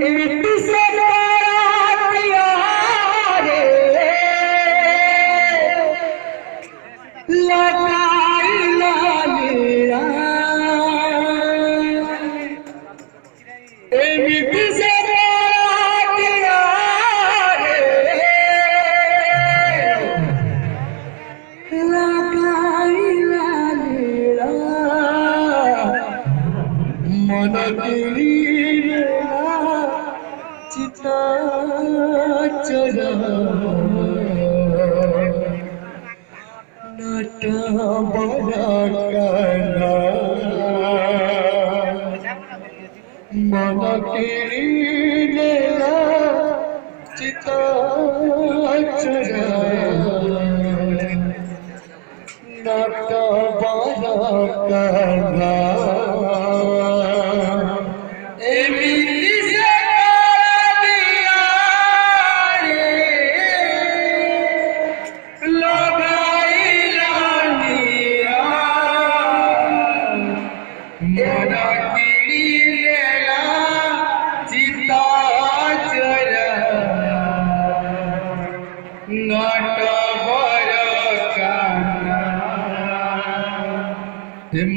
मिट्टी से बना दिया रे लगाई लालिया मिट्टी से बना दिया रे लगाई लालिया मन चिता चरा नटा बड़ा मन कीड़ा चिता चरा नटा बड़ा मन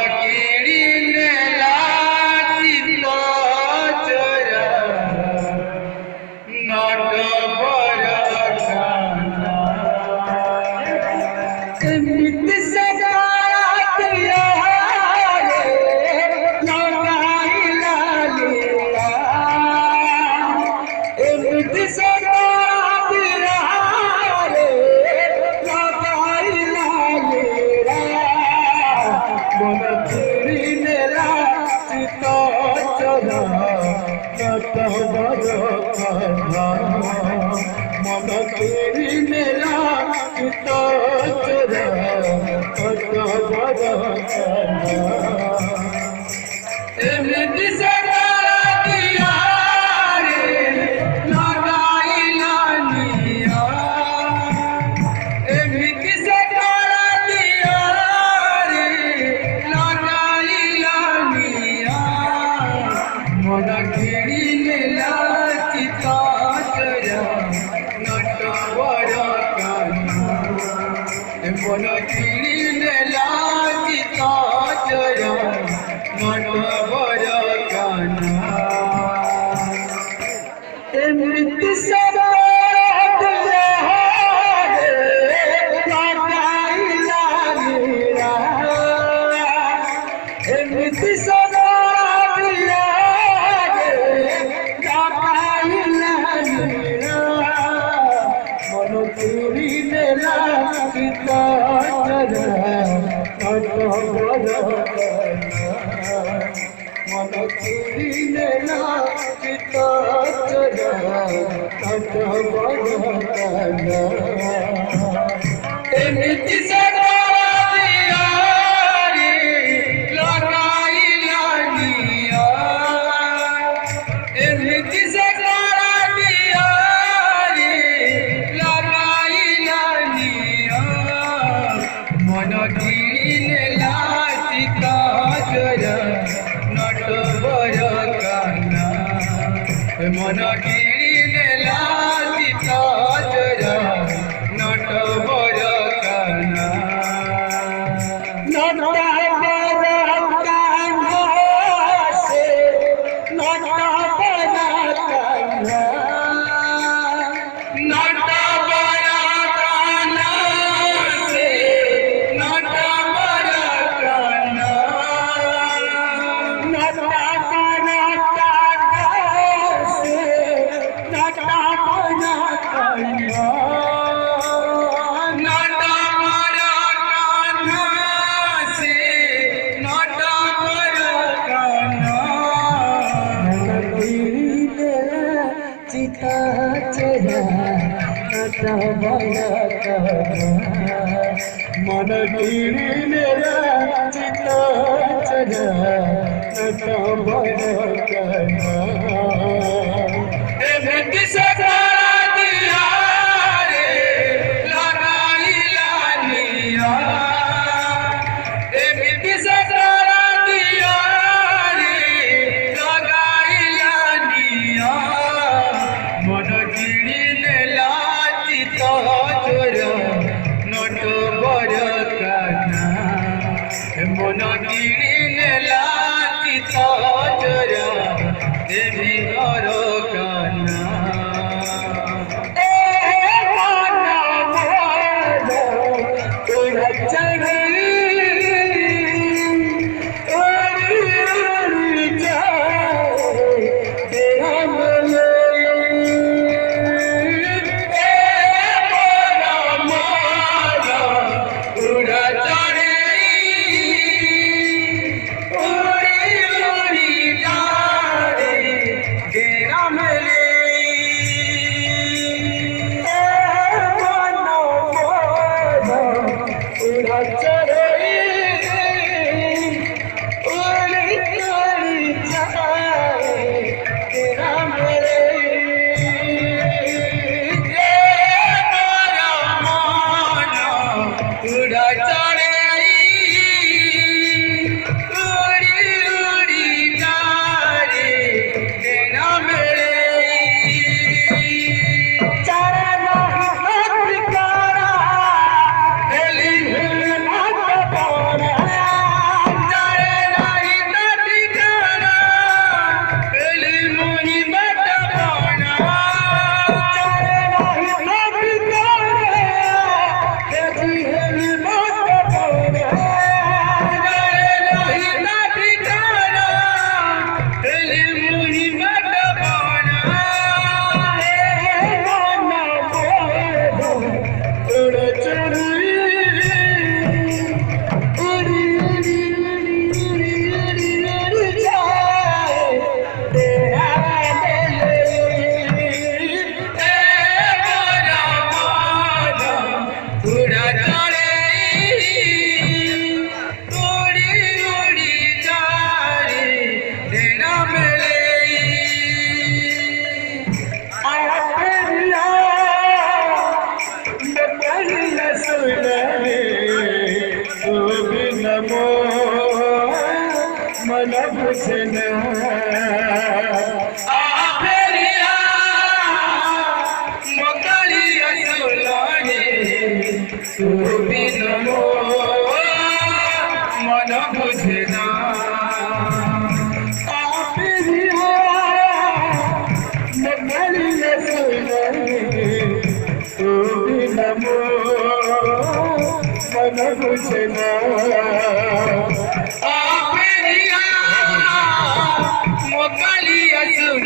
कीड़ी नेला चिता चरा नट बरकाना मिट्टी से बना दिया रे लगाई लालिया मिट्टी से बना दिया रे लगाई लालिया मन कीड़ी नेला चिता चरा नट बरकाना मन कीड़ी नेला चिता चरा नट बरकाना मिट्टी से बना दिया रे लगाई लालिया मिट्टी से बना दिया मन कीड़ी नेला चिता चरा नट बरकाना मन कीड़ी नेला चिता चरा नट बरकाना मिट्टी से बना दिया रे लगाई लालिया मिट्टी से मन कीड़ी नेला चिता चरा नट बरकाना मन कीड़ी नेला चिता चरा नट बरकाना मिट्टी से बना दिया रे लगाई लालिया मिट्टी से बना दिया रे लगाई लालिया मन कीड़ी नेला चिता चरा नट बरकाना मन कीड़ी नेला चिता चरा नट बरकाना नट बरकाना से नट बरकाना नट बरकाना से नट बरकाना नट बरकाना से नट बरकाना नट बरकाना से नट बरकाना चिता चरा नट बरकाना मन कीड़ी नेला चिता चरा नट बरकाना मिट्टी से बना दिया रे लगाई लालिया मिट्टी से बना दिया रे लगाई लालिया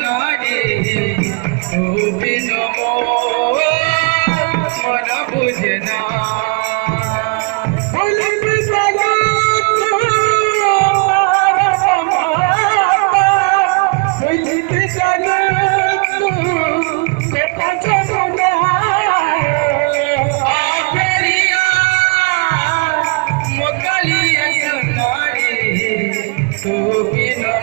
सुनारे तो बिनो मन बुझना तो बिनो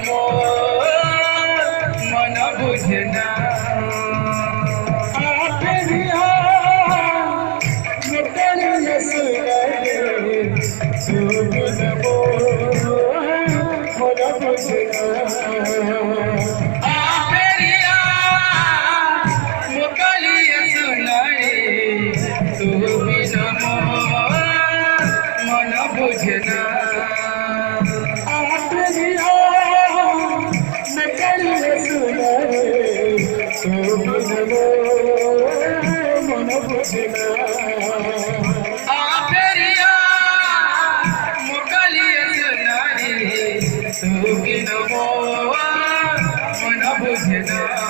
मन बुझना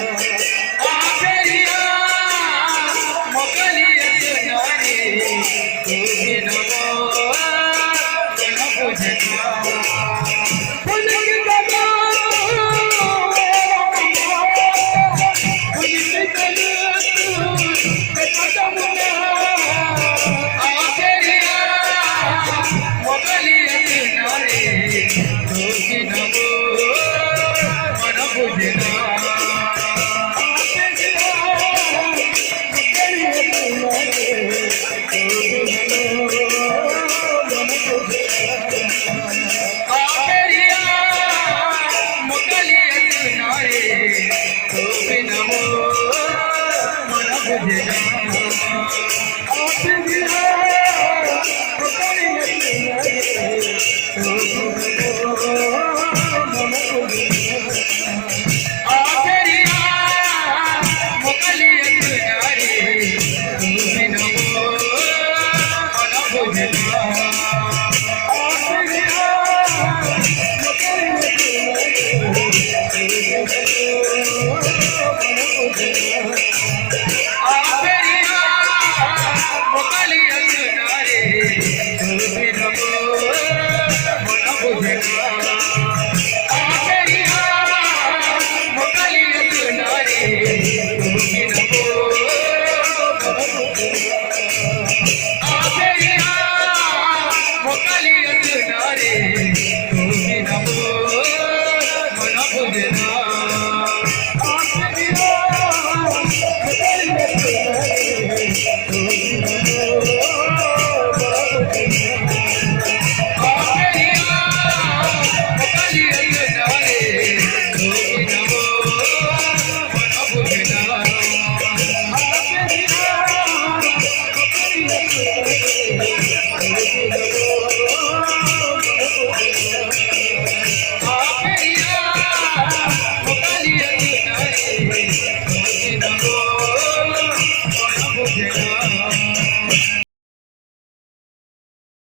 Thank you.